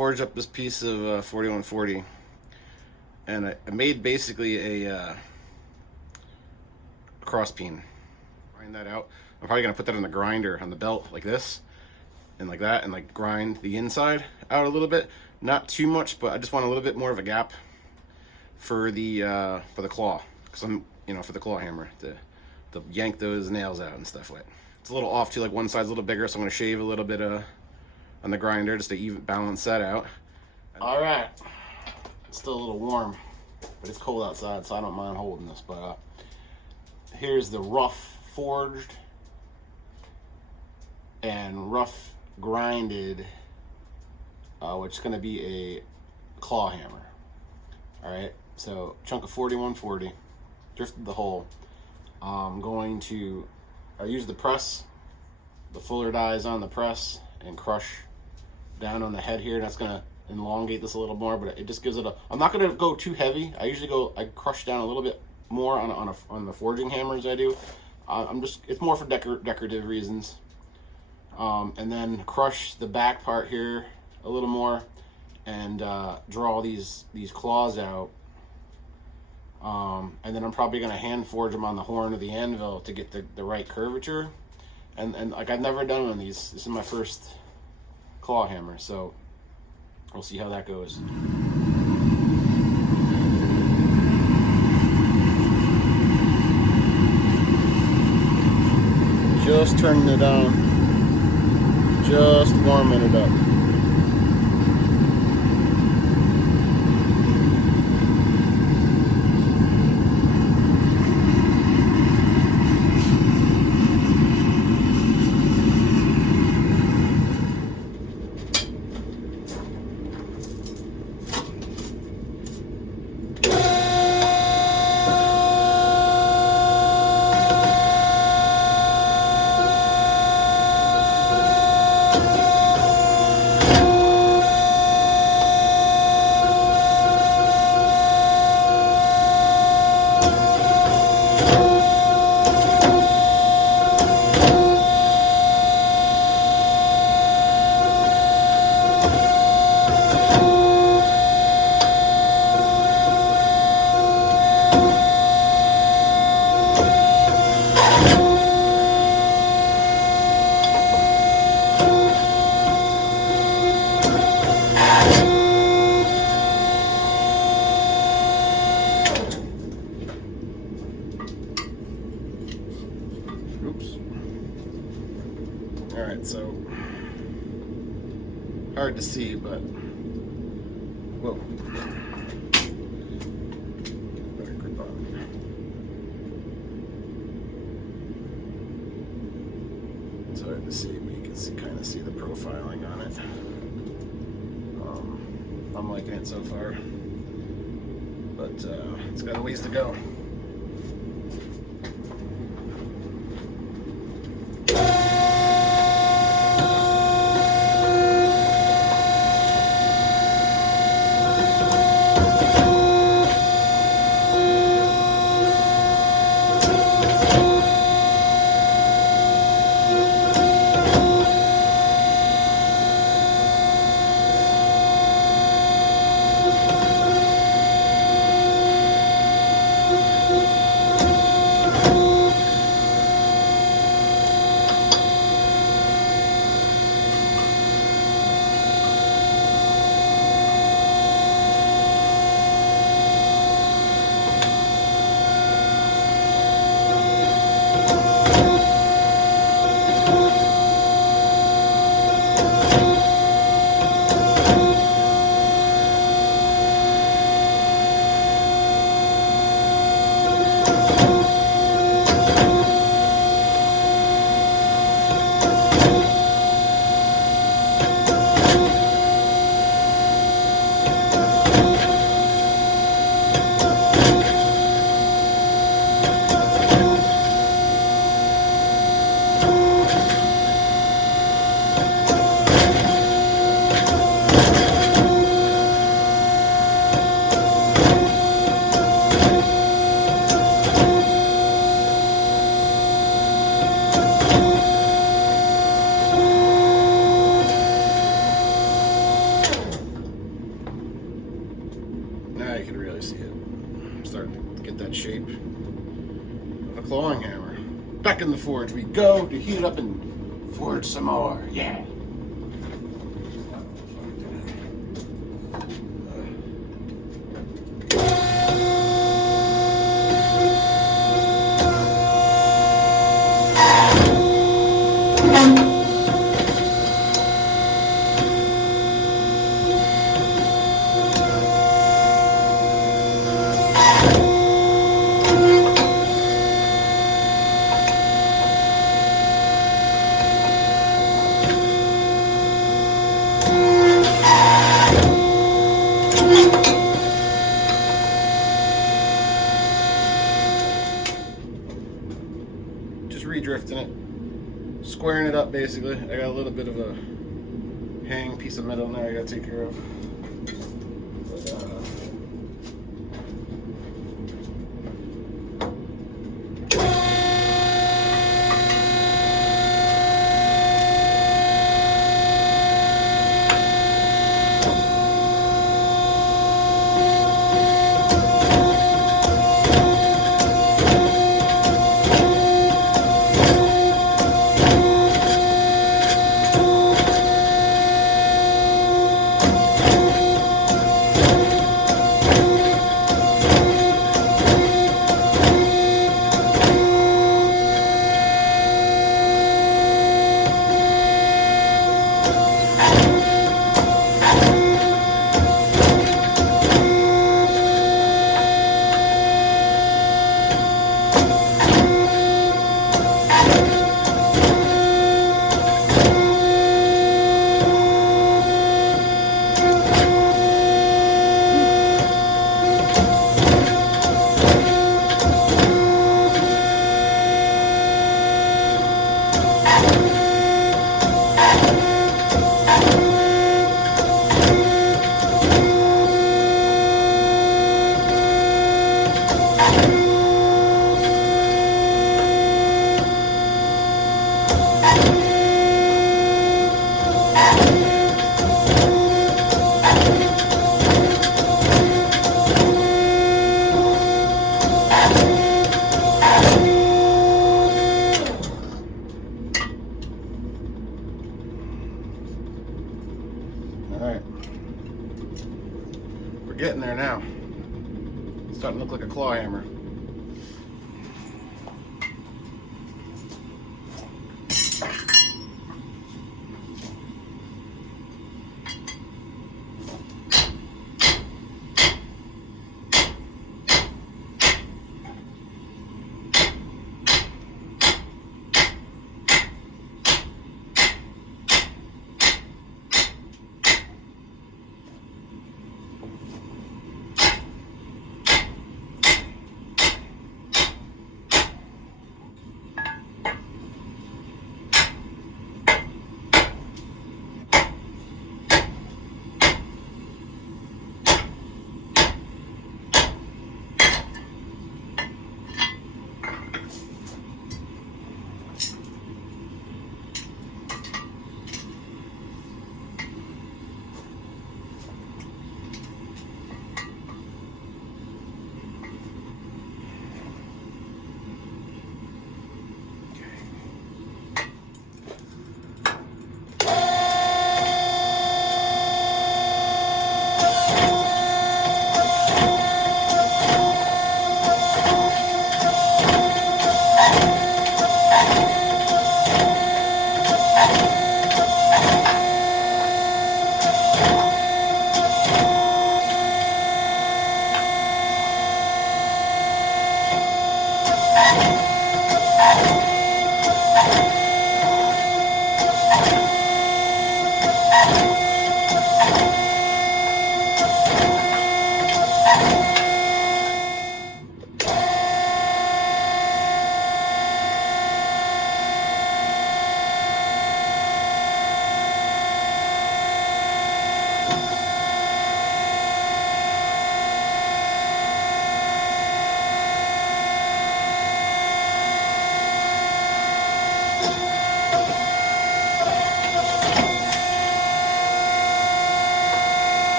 forged up this piece of 4140, and I made basically a cross peen. Grind that out. I'm probably gonna put that on the grinder on the belt like this, and like that, and like grind the inside out a little bit. Not too much, but I just want a little bit more of a gap for the claw, because I'm for the claw hammer to yank those nails out and stuff like that. It's a little off too, like one side's a little bigger, so I'm gonna shave a little bit on the grinder just to even balance that out. All right, it's still a little warm, but it's cold outside, so I don't mind holding this. But here's the rough forged and rough grinded, which is going to be a claw hammer. All right, so chunk of 4140, drifted the hole. I use the press, the fuller dies on the press, and crush down on the head here. That's going to elongate this a little more, but it just gives it I'm not going to go too heavy. I crush down a little bit more on the forging hammers I do. It's more for decorative reasons. And then crush the back part here a little more, and draw these claws out. And then I'm probably going to hand forge them on the horn or the anvil to get the right curvature. And like, I've never done one of these. This is my first claw hammer, so we'll see how that goes. Just turning it on, just warming it up. Alright, so hard to see, but whoa. Better grip on it. It's hard to see, but you can kind of see the profiling on it. I'm liking it so far, but it's got a ways to go. back in the forge we go to heat it up and forge some more. Yeah. Just redrifting it, squaring it up basically. I got a little bit of a hang piece of metal in there I gotta take care of. Alright. We're getting there now. It's starting to look like a claw hammer.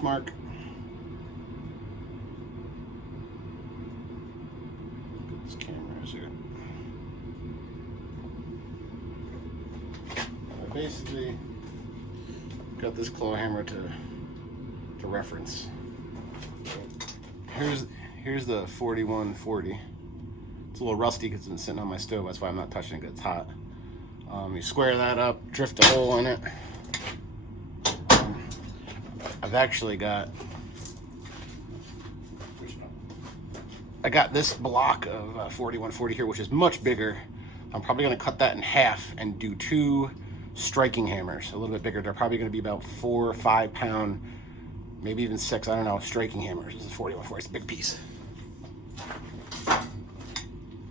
benchmark. This camera is here. I basically got this claw hammer to reference. Here's the 4140. It's a little rusty because it's been sitting on my stove. That's why I'm not touching it because it's hot. You square that up, drift a hole in it. I've actually got, I got this block of 4140 here, which is much bigger. I'm probably going to cut that in half and do 2 striking hammers, a little bit bigger. They're probably going to be about 4 or 5 pound, maybe even 6, I don't know, striking hammers. This is 4140, it's a big piece.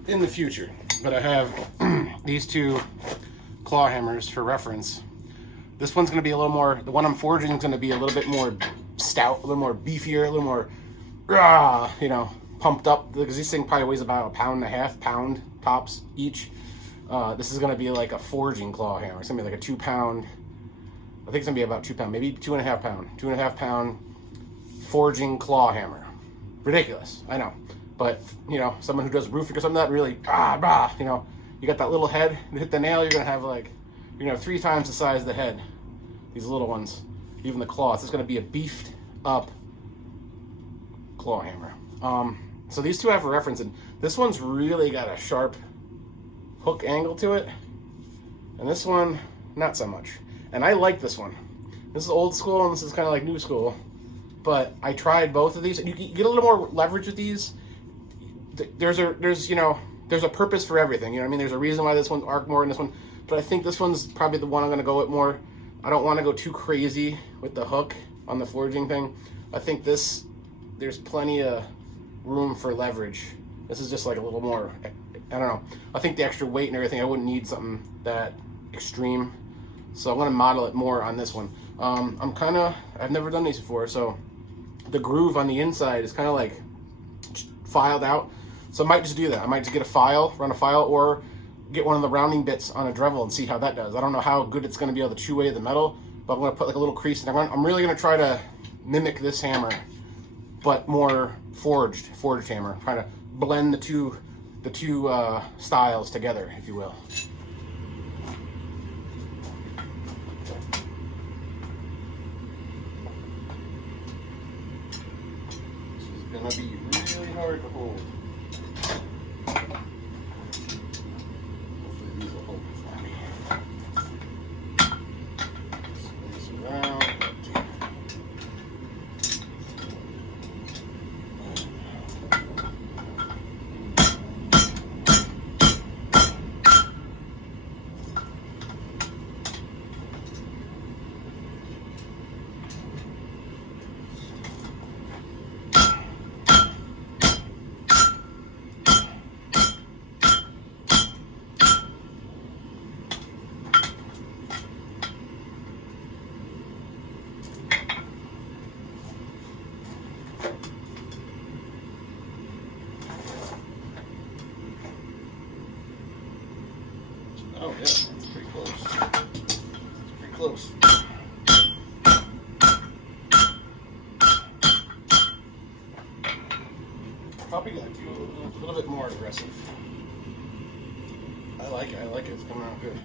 In the future, but I have these 2 claw hammers for reference. This one's going to be a little more, the one I'm forging is going to be a little bit more stout, a little more beefier, a little more, you know, pumped up, because this thing probably weighs about 1.5 pounds tops each. This is going to be like a forging claw hammer. It's going to be like a 2 pound, I think it's going to be about 2 pound, maybe 2.5 pound, 2.5 pound forging claw hammer. Ridiculous, I know. But, you know, someone who does roofing or something that really, you know, you got that little head, you hit the nail, you're going to have like, you're going to have 3 times the size of the head. These little ones, even the claws. It's going to be a beefed up claw hammer. So these 2 I have for reference, and this one's really got a sharp hook angle to it, and this one, not so much. And I like this one. This is old school, and this is kind of like new school. But I tried both of these. You get a little more leverage with these. There's you know, there's a purpose for everything. You know what I mean? There's a reason why this one's arc more than this one. But I think this one's probably the one I'm going to go with more. I don't want to go too crazy with the hook on the forging thing. I think this, there's plenty of room for leverage. This is just like a little more, I don't know. I think the extra weight and everything, I wouldn't need something that extreme. So I'm going to model it more on this one. I've never done these before, so the groove on the inside is kind of like filed out. So I might just do that. I might just get a file, run a file, or get one of the rounding bits on a Dremel and see how that does. I don't know how good it's going to be able to chew away the metal, but I'm going to put like a little crease in there. I'm really going to try to mimic this hammer, but more forged hammer. Try to blend the two styles together, if you will. This is going to be really hard to hold. Hopefully these will hold it for me. Spin this around. Oh yeah, it's pretty close. It's pretty close. Probably gonna do a little bit more aggressive. I like it. It's coming out good.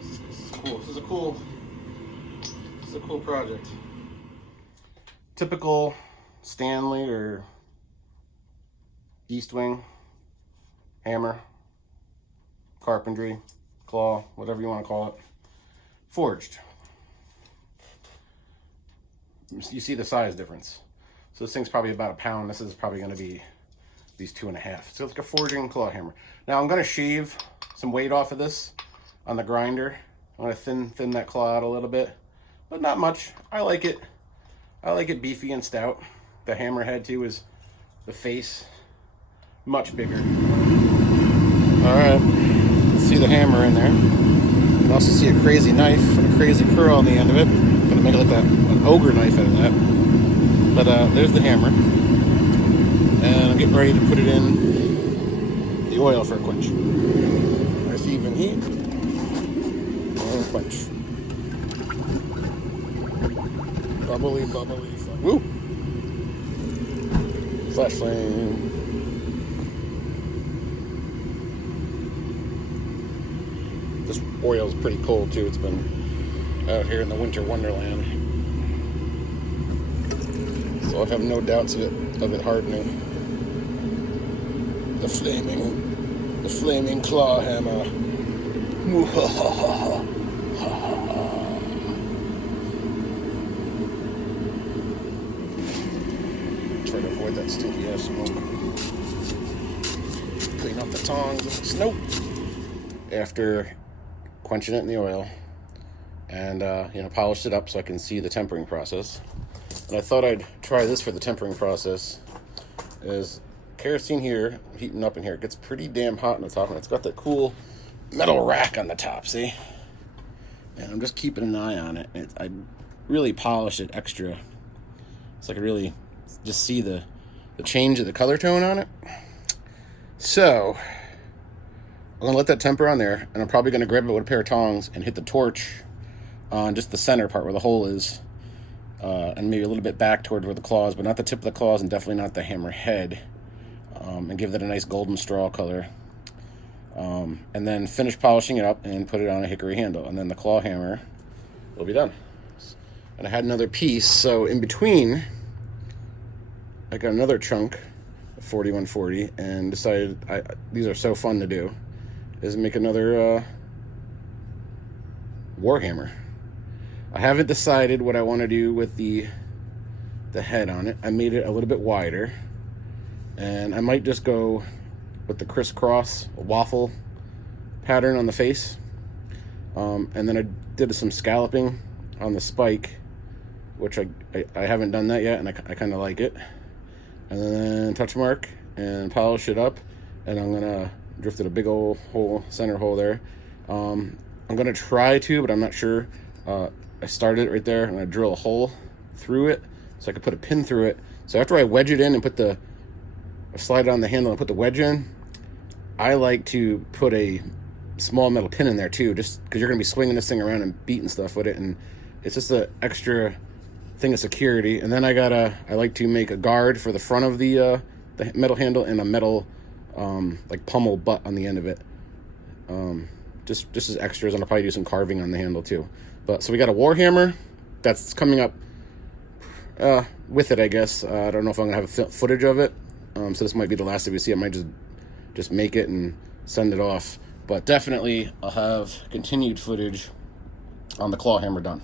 This is cool. This is a cool project. Typical Stanley or Eastwing hammer. Carpentry, claw, whatever you want to call it, forged. You see the size difference. So this thing's probably about 1 pound. This is probably going to be these 2.5. So it's like a forging claw hammer. Now I'm going to shave some weight off of this on the grinder. I'm going to thin that claw out a little bit, but not much. I like it. I like it beefy and stout. The hammerhead too is the face much bigger. All right. See the hammer in there. You can also see a crazy knife and a crazy curl on the end of it. I'm gonna make it like an ogre knife out of that. But there's the hammer. And I'm getting ready to put it in the oil for a quench. Nice even heat. And quench. Bubbly, bubbly. Woo! Flash flame. This oil is pretty cold too. It's been out here in the winter wonderland, so I have no doubts of it hardening. The flaming claw hammer. Try to avoid that stinky ass smoke. Clean up the tongs and snow after quenching it in the oil, and polished it up so I can see the tempering process. And I thought I'd try this for the tempering process. Is kerosene here, heating up in here. It gets pretty damn hot on the top, and it's got that cool metal rack on the top, see? And I'm just keeping an eye on it. I really polished it extra so I could really just see the change of the color tone on it. So I'm gonna let that temper on there, and I'm probably gonna grab it with a pair of tongs and hit the torch on just the center part where the hole is, and maybe a little bit back toward where the claws, but not the tip of the claws, and definitely not the hammer head, and give that a nice golden straw color. And then finish polishing it up and put it on a hickory handle, and then the claw hammer will be done. And I had another piece, so in between I got another chunk of 4140 and decided these are so fun to do, is make another Warhammer. I haven't decided what I want to do with the head on it. I made it a little bit wider, and I might just go with the crisscross waffle pattern on the face, and then I did some scalloping on the spike, which I haven't done that yet, and I kind of like it. And then touch mark and polish it up, and I'm gonna drift it a big old hole, center hole there. I'm gonna try to, but I'm not sure. I started it right there, and I drill a hole through it so I could put a pin through it. So after I wedge it in and slide it on the handle and put the wedge in, I like to put a small metal pin in there too, just because you're gonna be swinging this thing around and beating stuff with it, and it's just an extra thing of security. And then I like to make a guard for the front of the metal handle, and a metal like pummel butt on the end of it, just as extras, and I'll probably do some carving on the handle too. But so we got a Warhammer that's coming up with it, I guess. I don't know if I'm gonna have footage of it, so this might be the last that we see. I might just make it and send it off, but definitely I'll have continued footage on the claw hammer done.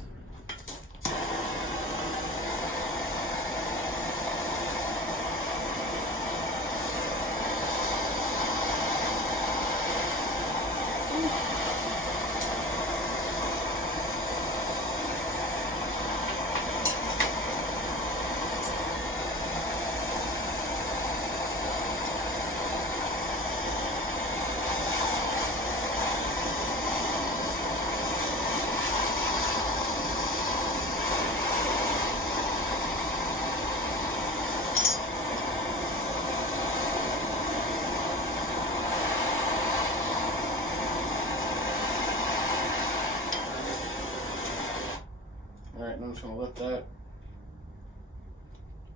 Alright, I'm just going to let that,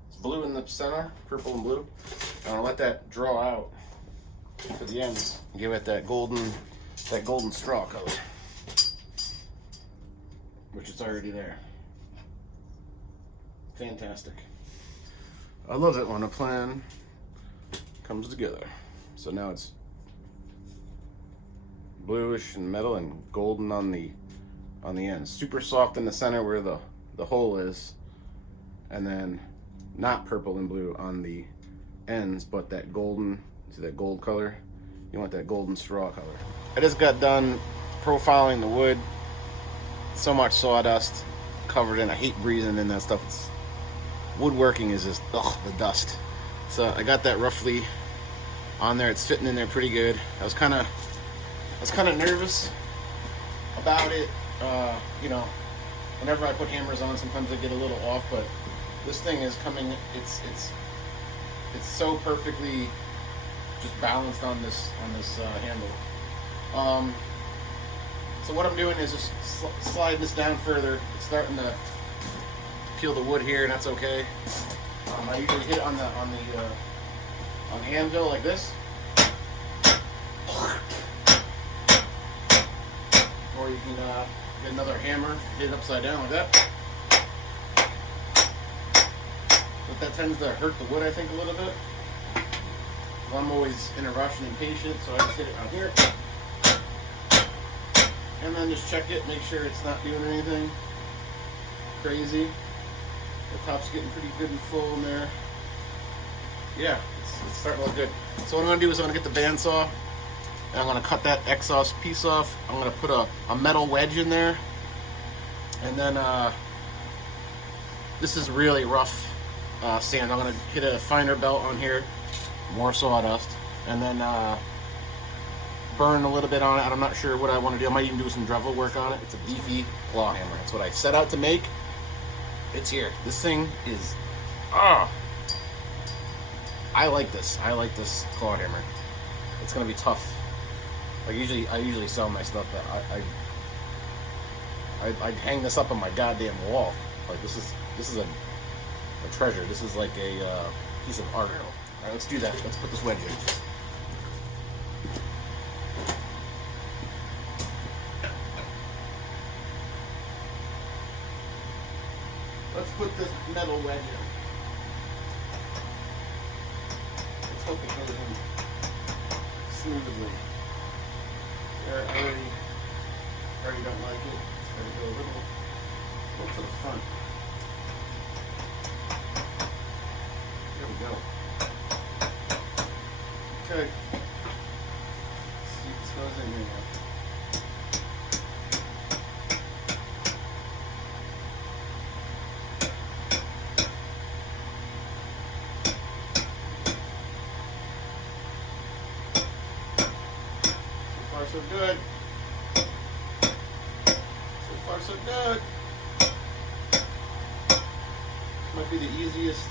it's blue in the center, purple and blue. I'm going to let that draw out to the ends and give it that golden straw color, which is already there. Fantastic. I love it when a plan comes together. So now it's bluish and metal and golden on the ends. Super soft in the center where the hole is, and then not purple and blue on the ends, but that golden, see that gold color? You want that golden straw color. I just got done profiling the wood. So much sawdust covered in. I hate breathing in that stuff. Woodworking is just, the dust. So I got that roughly on there. It's fitting in there pretty good. I was kind of nervous about it. Whenever I put hammers on, sometimes they get a little off, but this thing is coming, it's so perfectly just balanced on this handle. So what I'm doing is just slide this down further. It's starting to peel the wood here, and that's okay. I usually hit it on the anvil like this, or you can get another hammer, hit it upside down like that. But that tends to hurt the wood, I think, a little bit. I'm always in a rush and impatient, so I just hit it on here. And then just check it, make sure it's not doing anything crazy. The top's getting pretty good and full in there. Yeah, it's starting to look good. So what I'm going to do is I'm going to get the bandsaw, and I'm going to cut that exhaust piece off. I'm going to put a metal wedge in there. And then this is really rough sand. I'm going to hit a finer belt on here, more sawdust, and then burn a little bit on it. I'm not sure what I want to do. I might even do some Dremel work on it. It's a beefy claw hammer. That's what I set out to make. It's here. This thing is, I like this. I like this claw hammer. It's gonna be tough. Like I usually sell my stuff, but I'd hang this up on my goddamn wall. Like this is a treasure. This is like a piece of art. All right, let's do that. Let's put this wedge in. Let's put this metal wedge in. Let's hope it goes in smoothly. There, I already don't like it. It's going to go a little to the front. There we go. Okay. Let's see if this goes in here now. So good. So far, so good. Might be the easiest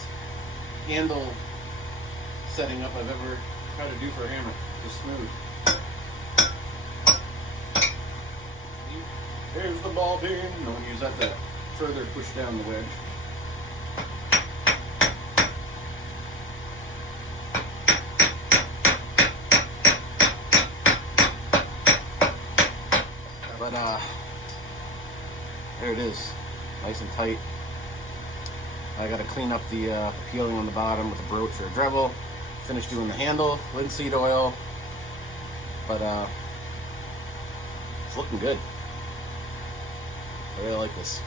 handle setting up I've ever tried to do for a hammer. Just smooth. There's the ball bearing. I'm going to use that to further push down the wedge. But there it is, nice and tight. I got to clean up the peeling on the bottom with a broach or a Dremel. Finish doing the handle, linseed oil. But it's looking good. I really like this.